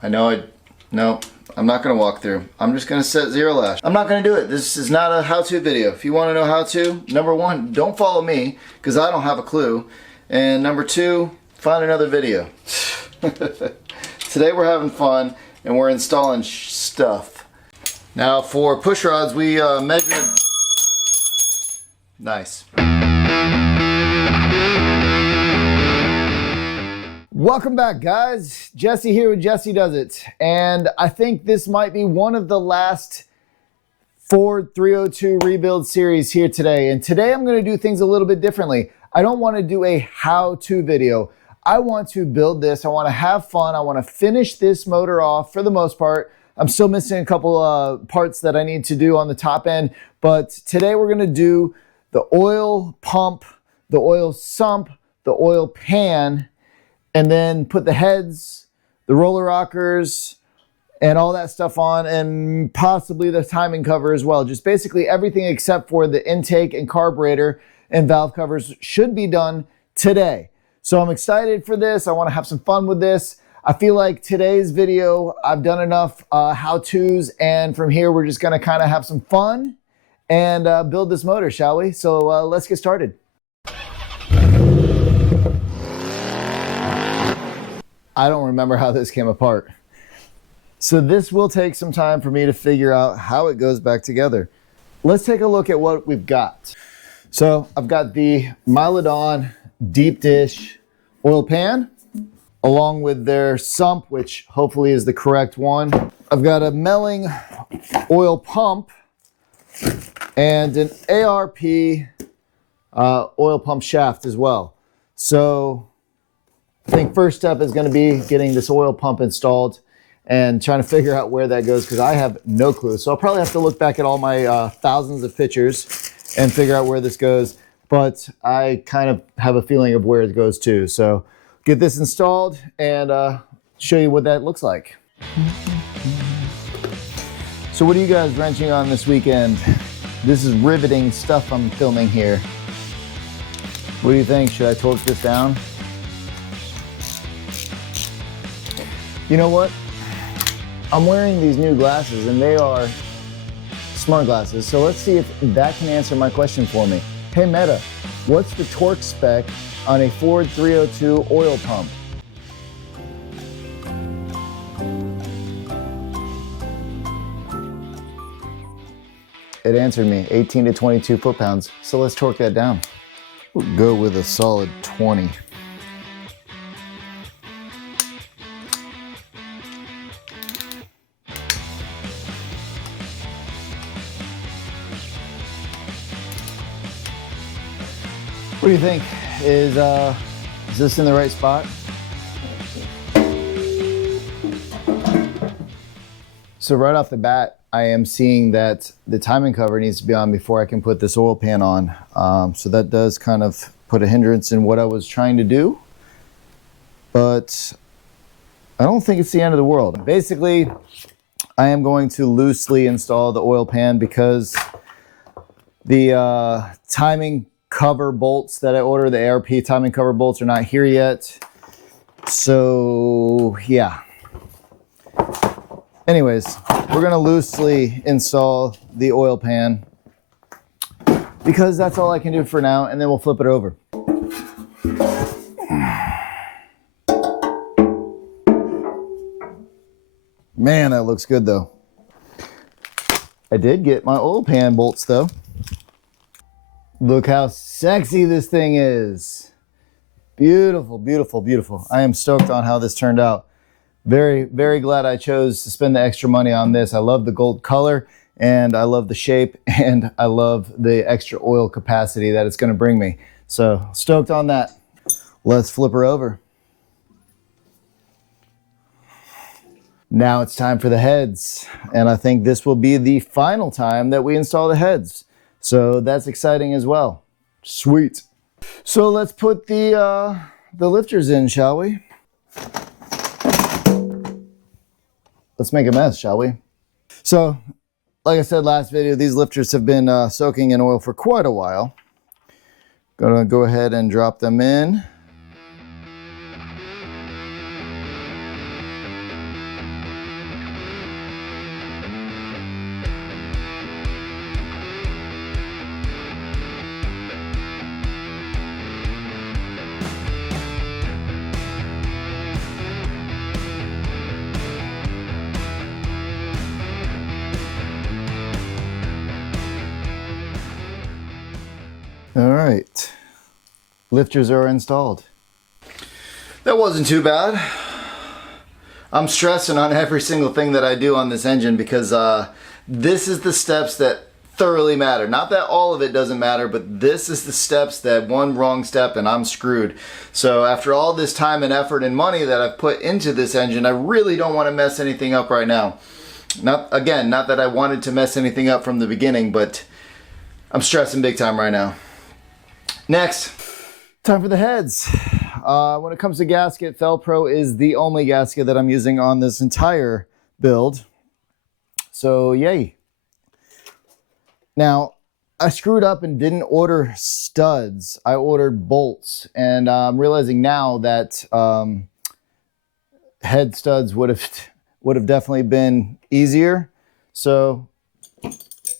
No, I'm not gonna walk through. I'm just gonna set zero lash. I'm not gonna do it. This is not a how-to video. If you wanna know how to, number one, don't follow me, because I don't have a clue. And number two, find another video. Today we're having fun, and we're installing stuff. Now for push rods, we measured. Nice. Welcome back, guys. Jesse here with Jesse Does It. And I think this might be one of the last Ford 302 rebuild series here today. And today I'm going to do things a little bit differently. I don't want to do a how-to video. I want to build this. I want to have fun. I want to finish this motor off for the most part. I'm still missing a couple parts that I need to do on the top end. But today we're going to do the oil pump, the oil sump, the oil pan, and then put the heads, the roller rockers, and all that stuff on, and possibly the timing cover as well. Just basically everything except for the intake and carburetor and valve covers should be done today. So I'm excited for this. I want to have some fun with this. I feel like today's video, I've done enough how-tos, and from here we're just going to kind of have some fun and build this motor, shall we? So let's get started. I don't remember how this came apart. So this will take some time for me to figure out how it goes back together. Let's take a look at what we've got. So I've got the Mylodon deep dish oil pan, along with their sump, which hopefully is the correct one. I've got a Melling oil pump and an ARP oil pump shaft as well. So I think first step is going to be getting this oil pump installed and trying to figure out where that goes, because I have no clue. So I'll probably have to look back at all my thousands of pictures and figure out where this goes. But I kind of have a feeling of where it goes to. So get this installed and show you what that looks like. So what are you guys wrenching on this weekend? This is riveting stuff I'm filming here. What do you think? Should I torque this down? You know what? I'm wearing these new glasses and they are smart glasses. So let's see if that can answer my question for me. Hey Meta, what's the torque spec on a Ford 302 oil pump? It answered me, 18 to 22 foot-pounds. So let's torque that down. We'll go with a solid 20. What do you think? Is this in the right spot? So right off the bat, I am seeing that the timing cover needs to be on before I can put this oil pan on. So that does kind of put a hindrance in what I was trying to do. But I don't think it's the end of the world. Basically, I am going to loosely install the oil pan because the timing cover bolts that I ordered, the ARP timing cover bolts, are not here yet. So yeah. Anyways, we're gonna loosely install the oil pan because that's all I can do for now, and then we'll flip it over. Man, that looks good though. I did get my oil pan bolts though. Look how sexy this thing is. Beautiful, beautiful, beautiful. I am stoked on how this turned out. Very, very glad I chose to spend the extra money on this. I love the gold color, and I love the shape, and I love the extra oil capacity that it's going to bring me. So stoked on that. Let's flip her over. Now it's time for the heads, and I think this will be the final time that we install the heads. So that's exciting as well. Sweet. So let's put the lifters in, shall we? Let's make a mess, shall we? So, like I said last video, these lifters have been soaking in oil for quite a while. Gonna go ahead and drop them in. All right, lifters are installed. That wasn't too bad. I'm stressing on every single thing that I do on this engine because this is the steps that thoroughly matter. Not that all of it doesn't matter, but this is the steps that one wrong step and I'm screwed. So after all this time and effort and money that I've put into this engine, I really don't want to mess anything up right now. Not that I wanted to mess anything up from the beginning, but I'm stressing big time right now. Next, time for the heads. When it comes to gasket, Felpro is the only gasket that I'm using on this entire build. So yay. Now, I screwed up and didn't order studs. I ordered bolts, and I'm realizing now that head studs would have definitely been easier. So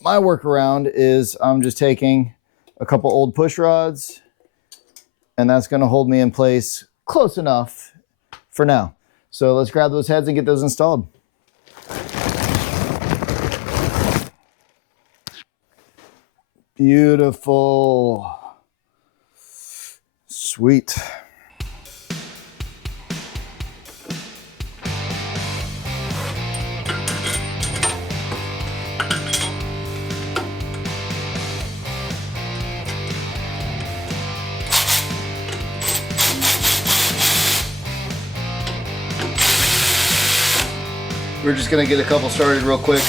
my workaround is I'm just taking a couple old push rods, and that's going to hold me in place close enough for now. So let's grab those heads and get those installed. Beautiful. Sweet. We're just gonna get a couple started real quick.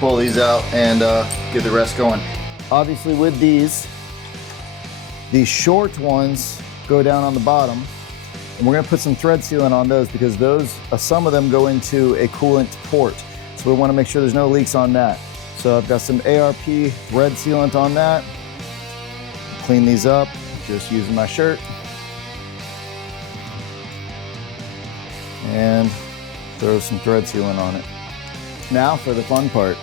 Pull these out and get the rest going. Obviously with these short ones go down on the bottom, and we're gonna put some thread sealant on those because those, some of them go into a coolant port. So we wanna make sure there's no leaks on that. So I've got some ARP thread sealant on that. Clean these up, just using my shirt. And throw some thread sealant on it. Now for the fun part.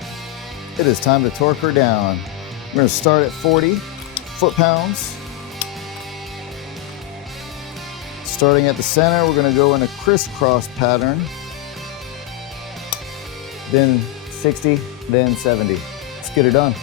It is time to torque her down. We're gonna start at 40 foot-pounds. Starting at the center, we're gonna go in a crisscross pattern. Then 60, then 70. Let's get her done.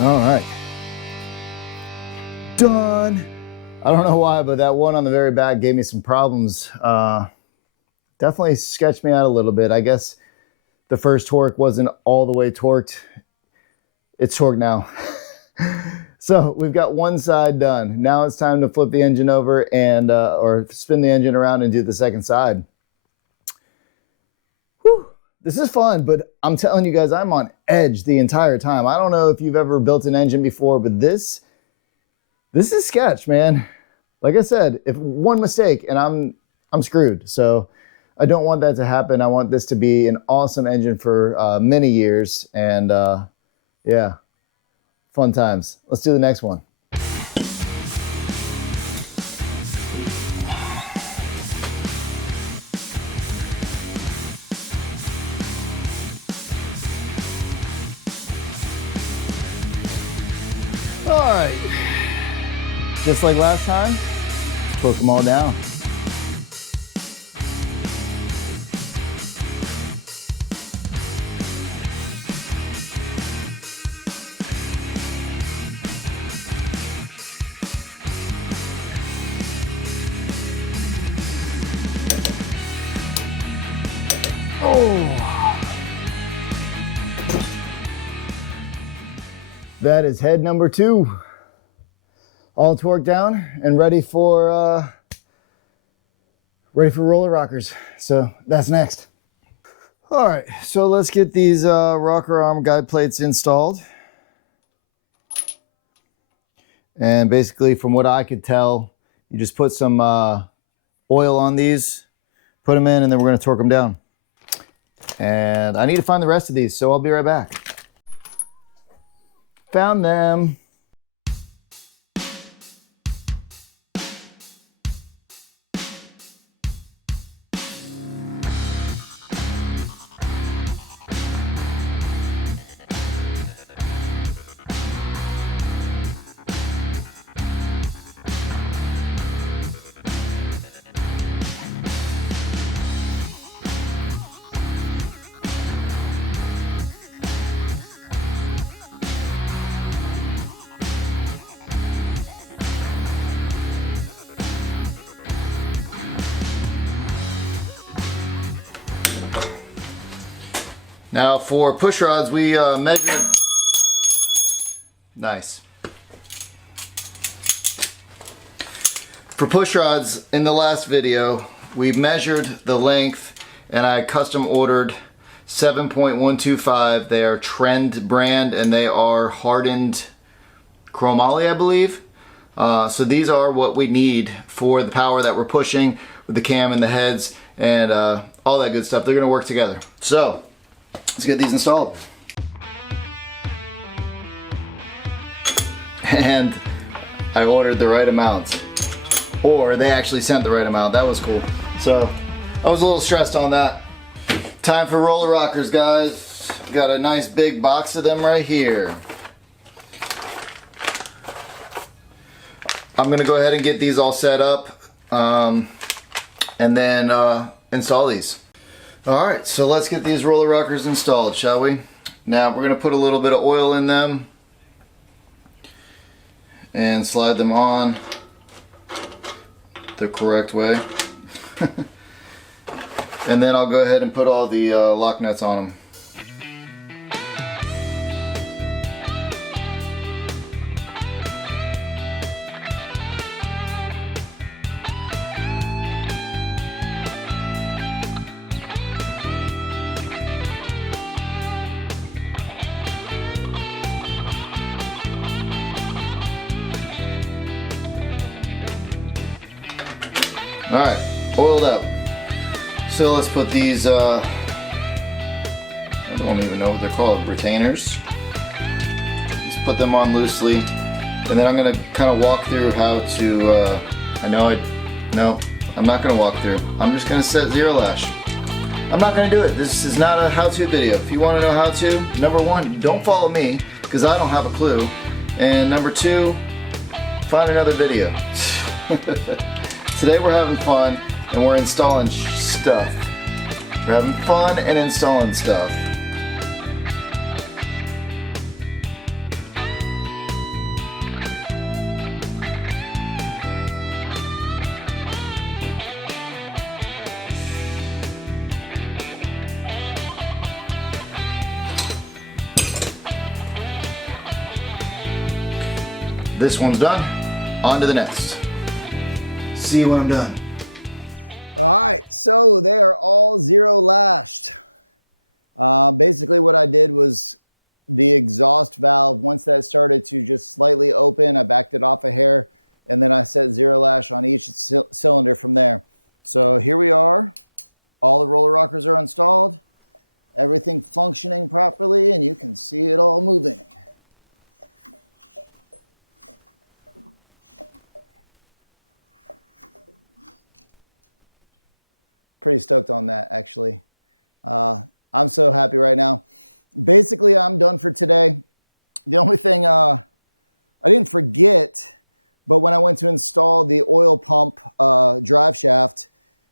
All right, done. I don't know why, but that one on the very back gave me some problems. Definitely sketched me out a little bit. I guess the first torque wasn't all the way torqued. It's torqued now. So we've got one side done. Now it's time to flip the engine over and or spin the engine around and do the second side. Whew. This is fun, but I'm telling you guys, I'm on edge the entire time. I don't know if you've ever built an engine before, but this is sketch, man. Like I said, if one mistake and I'm screwed. So I don't want that to happen. I want this to be an awesome engine for many years. And yeah, fun times. Let's do the next one. All right, just like last time, let's torque them all down. That is head number 2. All torqued down and ready for roller rockers. So that's next. All right, so let's get these rocker arm guide plates installed. And basically, from what I could tell, you just put some oil on these, put them in, and then we're going to torque them down. And I need to find the rest of these, so I'll be right back. Found them. Now for push rods, we measured, nice. For push rods, in the last video, we measured the length and I custom ordered 7.125. They are Trend brand and they are hardened chromoly, I believe. So these are what we need for the power that we're pushing with the cam and the heads and all that good stuff. They're gonna work together. So, let's get these installed. And I ordered the right amount. Or they actually sent the right amount. That was cool. So I was a little stressed on that. Time for roller rockers, guys. Got a nice big box of them right here. I'm gonna go ahead and get these all set up and then install these. Alright, so let's get these roller rockers installed, shall we? Now we're going to put a little bit of oil in them and slide them on the correct way. And then I'll go ahead and put all the lock nuts on them. Alright, oiled up. So let's put these, I don't even know what they're called, retainers. Let's put them on loosely. And then I'm going to kind of walk through how to, no, I'm not going to walk through. I'm just going to set zero lash. I'm not going to do it. This is not a how-to video. If you want to know how to, number one, don't follow me, because I don't have a clue. And number two, find another video. Today we're having fun and we're installing stuff. We're having fun and installing stuff. This one's done. On to the next. See you when I'm done. All right, so they are all zero lashed. Basically what I did was the exhaust valve, once that started to just slightly open, I backed it off a hair and then I set zero lash on each cylinder from there. So here we are. All the roller rockers are installed. Everything functioning properly and you can see it all moving. Pretty stoked on that, actually. I'm so happy right now. Basically, I'm done for today. The only thing I didn't forget, but when I went to install the oil pump drive shaft,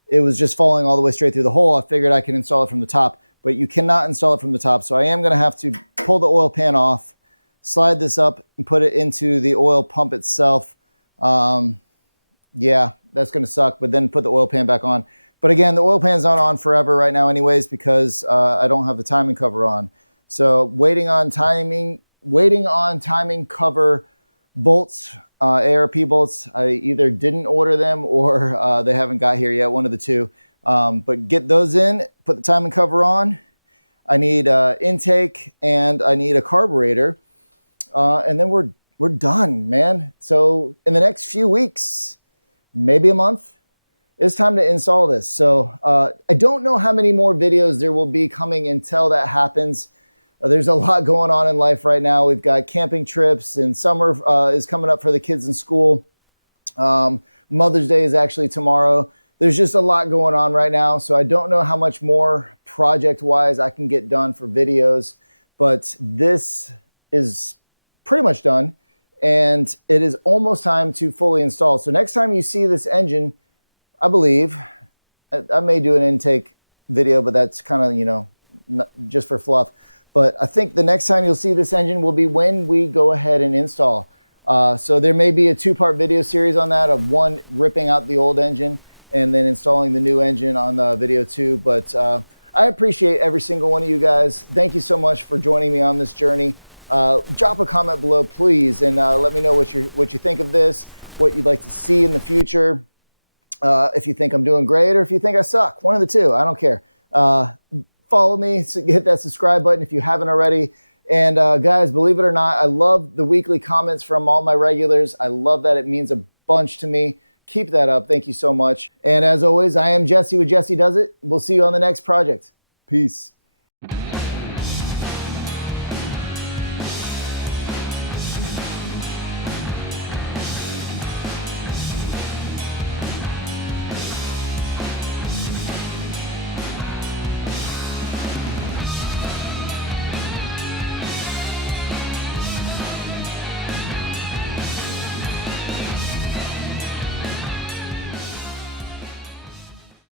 it was just falling all the way straight through the hole. I figured I could install it from the top, but you cannot install it from the top. So I am going to have to pull the oil pan off, slide this up, and put it into the oil pump itself. Yeah, that's going to suck, but then put the oil pan back on. But again, the oil pan's not on forever right now anyways because I don't have the timing cover on. So waiting on timing cover bolts, ARP bolts. I either didn't order them or they haven't got here yet, one of the two. But get those in, put the timing cover on, I need intake, and I need a carburetor, and then we're done, man. So in the next few weeks, maybe a month, it's time to install this. So I don't know how many more videos there will be coming until that happens. There's a lot going on in life right now. We've got camping trips, and summer is coming up for the kids in school. Mother's Day is actually tomorrow. There's just a lot going on right now. So I don't know how much more project-wise I can get done for videos, but this is pretty much done, and it is almost time to fully install. So next time you see this engine, I believe, I may do an intake video, but that's kind of, you know, just for fluff. But I think the next time you'll see this engine will be when we go ahead and install. So there may be a two-part video series on that, of one ripping out the old engine and then installing the new engine on the video 2. But I appreciate every single one of you guys. Thank you so much for joining me on this journey. Drop a comment below, please, and let me know what you think of this, what you'd like to see in the future. If you think I'm doing great or if you think I suck, one of the two, I don't care. Follow me, so hit that subscribe button if you haven't already. And guys, believe it or not, I love the weekly comments from all my regulars. I love that. It means a bunch to me. Keep that up. Thank you so much. And as always, I am Jesse with Jesse Does It. We'll see you on the next project. Peace.